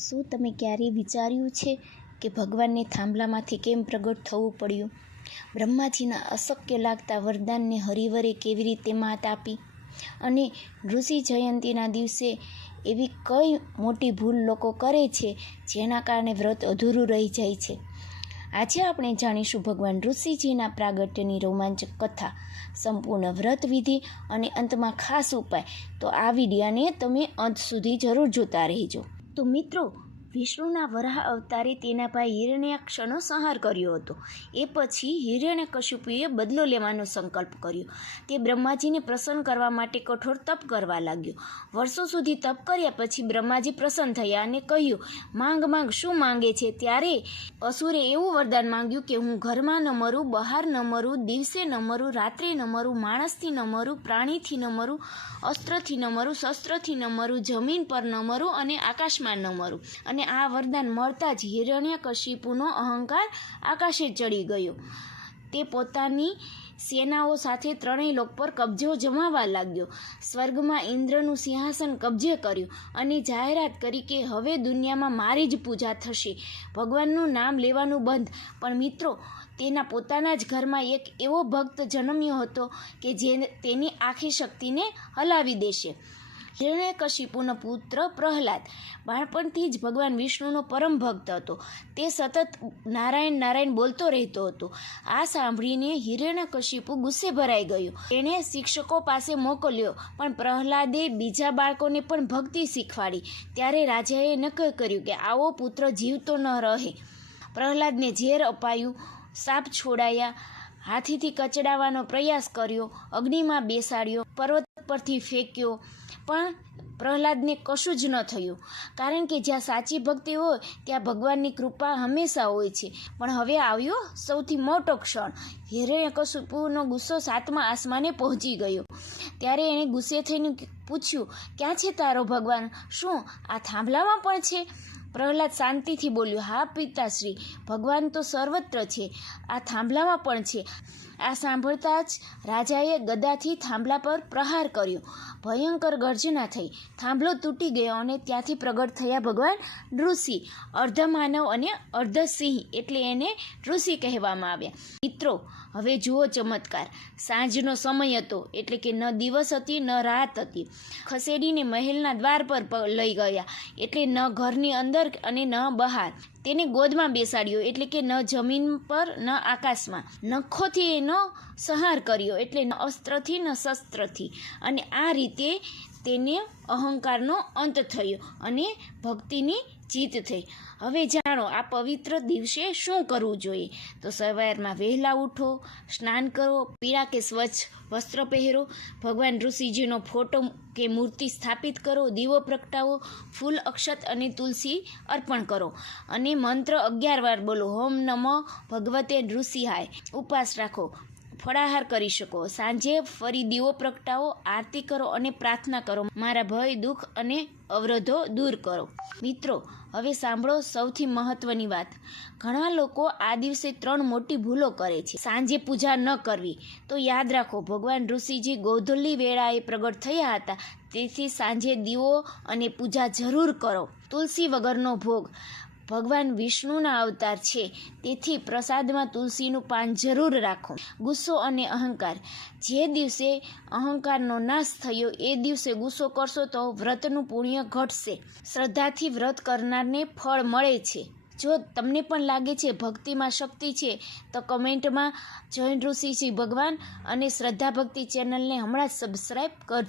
શું તમે ક્યારેય વિચાર્યું છે કે ભગવાનને થાંભલામાંથી કેમ પ્રગટ થવું પડ્યું? બ્રહ્માજીના અશક્ય લાગતા વરદાનને હરિવરે કેવી રીતે માત આપી? અને ઋષિ જયંતીના દિવસે એવી કઈ મોટી ભૂલ લોકો કરે છે જેના કારણે વ્રત અધૂરું રહી જાય છે? આજે આપણે જાણીશું ભગવાન ઋષિજીના પ્રાગટ્યની રોમાંચક કથા, સંપૂર્ણ વ્રત વિધિ અને અંતમાં ખાસ ઉપાય. તો આ વિડીયોને તમે અંત સુધી જરૂર જોતા રહેજો. તો મિત્રો, વિષ્ણુના વરાહ અવતારે તેના ભાઈ હિરણ્યાક્ષનો સંહાર કર્યો હતો. એ પછી હિરણ્યકશિપુએ બદલો લેવાનો સંકલ્પ કર્યો. તે બ્રહ્માજીને પ્રસન્ન કરવા માટે કઠોર તપ કરવા લાગ્યો. વર્ષો સુધી તપ કર્યા પછી બ્રહ્માજી પ્રસન્ન થયા અને કહ્યું, માંગ માંગ, શું માંગે છે? ત્યારે અસુરે એવું વરદાન માંગ્યું કે હું ઘરમાં ન મરું, બહાર ન મરું, દિવસે ન મરું, રાત્રે ન મરું, માણસથી ન મરું, પ્રાણીથી ન મરું, અસ્ત્રથી ન મરું, શસ્ત્રથી ન મરું, જમીન પર ન મરું અને આકાશમાં ન મરું. અને આ વરદાન મળતા જ હિરણ્યકશિપુનો અહંકાર આકાશે ચડી ગયો. તે પોતાની સેનાઓ સાથે ત્રણેય લોક પર કબજો જમાવવા લાગ્યો. સ્વર્ગમાં ઇન્દ્રનું સિંહાસન કબજે કર્યું અને જાહેરાત કરી કે હવે દુનિયામાં મારી જ પૂજા થશે. ભગવાનનું નામ લેવાનું બંધ. પણ મિત્રો, તેના પોતાના જ ઘરમાં એક એવો ભક્ત જન્મ્યો હતો કે જે તેની આખી શક્તિને હલાવી દેશે. હિરણ્યકશિપુનો પુત્ર પ્રહલાદ બાળપણથી જ ભગવાન વિષ્ણુનો પરમ ભક્ત હતો. તે સતત નારાયણ નારાયણ બોલતો રહેતો હતો. આ સાંભળીને હિરણ્યકશિપુ ગુસ્સે ભરાઈ ગયો. તેણે શિક્ષકો પાસે મોકલ્યો, પણ પ્રહલાદે બીજા બાળકોને પણ ભક્તિ શીખવાડી. ત્યારે રાજાએ નક્કી કર્યું કે આવો પુત્ર જીવતો ન રહે. પ્રહલાદને ઝેર અપાયું, સાપ છોડાયા, હાથીથી કચડાવવાનો પ્રયાસ કર્યો, અગ્નિમાં બેસાડ્યો, પર્વત પરથી ફેંક્યો, પણ પ્રહલાદને કશું જ ન થયું. કારણ કે જ્યાં સાચી ભક્તિ હોય ત્યાં ભગવાનની કૃપા હંમેશા હોય છે. પણ હવે આવ્યો સૌથી મોટો ક્ષણ. હિરણ્યકશિપુનો ગુસ્સો 7મા આસમાને પહોંચી ગયો. ત્યારે એણે ગુસ્સે થઈને પૂછ્યું, ક્યાં છે તારો ભગવાન? શું આ થાંભલામાં પણ છે? પ્રહલાદ શાંતિથી બોલ્યો, હા પિતાશ્રી, ભગવાન તો સર્વત્ર છે, આ થાંભલામાં પણ છે. આ સાંભળતા જ રાજાએ ગદાથી થાંભલા પર પ્રહાર કર્યો. ભયંકર ગર્જના થઈ, થાંભલો તૂટી ગયો અને ત્યાંથી પ્રગટ થયા ભગવાન ઋષિ, અર્ધ માનવ અને અર્ધ સિંહ, એટલે એને ઋષિ કહેવામાં આવ્યા. મિત્રો, હવે જુઓ ચમત્કાર. સાંજનો સમય હતો, એટલે કે ન દિવસ હતી ન રાત હતી. ખસેડીને મહેલના દ્વાર પર લઈ ગયા, એટલે ન ઘરની અંદર અને ન બહાર. તેને ગોદમાં બેસાડ્યો, એટલે કે ન જમીન પર ન આકાશમાં. નખોથી એનો સંહાર કર્યો, એટલે ન અસ્ત્રથી ન શસ્ત્રથી. અને આ રીતે તેને અહંકારનો અંત થયો અને ભક્તિની જીત થઈ. હવે જાણો આ પવિત્ર દિવસે શું કરવું જોઈએ. તો સવારમાં વહેલા ઉઠો, સ્નાન કરો, પીળા કે સ્વચ્છ વસ્ત્ર પહેરો, ભગવાન ઋષિજીનો ફોટો કે મૂર્તિ સ્થાપિત કરો, દીવો પ્રગટાવો, ફૂલ, અક્ષત અને તુલસી અર્પણ કરો અને મંત્ર 11 વાર બોલો. ઓમ નમો ભગવતે ઋષિહાય. ઉપવાસ રાખો, ફળાહાર કરી શકો. સાંજે ફરી દીવો પ્રગટાવો, આરતી કરો અને પ્રાર્થના કરો, મારા ભય, દુઃખ અને અવરોધો દૂર કરો. મિત્રો, હવે સાંભળો સૌથી મહત્વની વાત. ઘણા લોકો આ દિવસે 3 મોટી ભૂલો કરે છે. સાંજે પૂજા ન કરવી. તો યાદ રાખો, ભગવાન ઋષિજી ગોધૂલી વેળાએ પ્રગટ થયા હતા, તેથી સાંજે દીવો અને પૂજા જરૂર કરો. તુલસી વગરનો ભોગ. ભગવાન વિષ્ણુના અવતાર છે, તેથી પ્રસાદમાં તુલસીનું પાન જરૂર રાખો. ગુસ્સો અને અહંકાર. જે દિવસે અહંકારનો નાશ થયો એ દિવસે ગુસ્સો કરશો તો વ્રતનું પુણ્ય ઘટશે. શ્રદ્ધાથી વ્રત કરનારને ફળ મળે છે. જો તમને પણ લાગે છે ભક્તિમાં શક્તિ છે, તો કમેન્ટમાં જય ઋષિજી ભગવાન અને શ્રદ્ધા ભક્તિ ચેનલને હમણાં જ સબસ્ક્રાઈબ કરજો.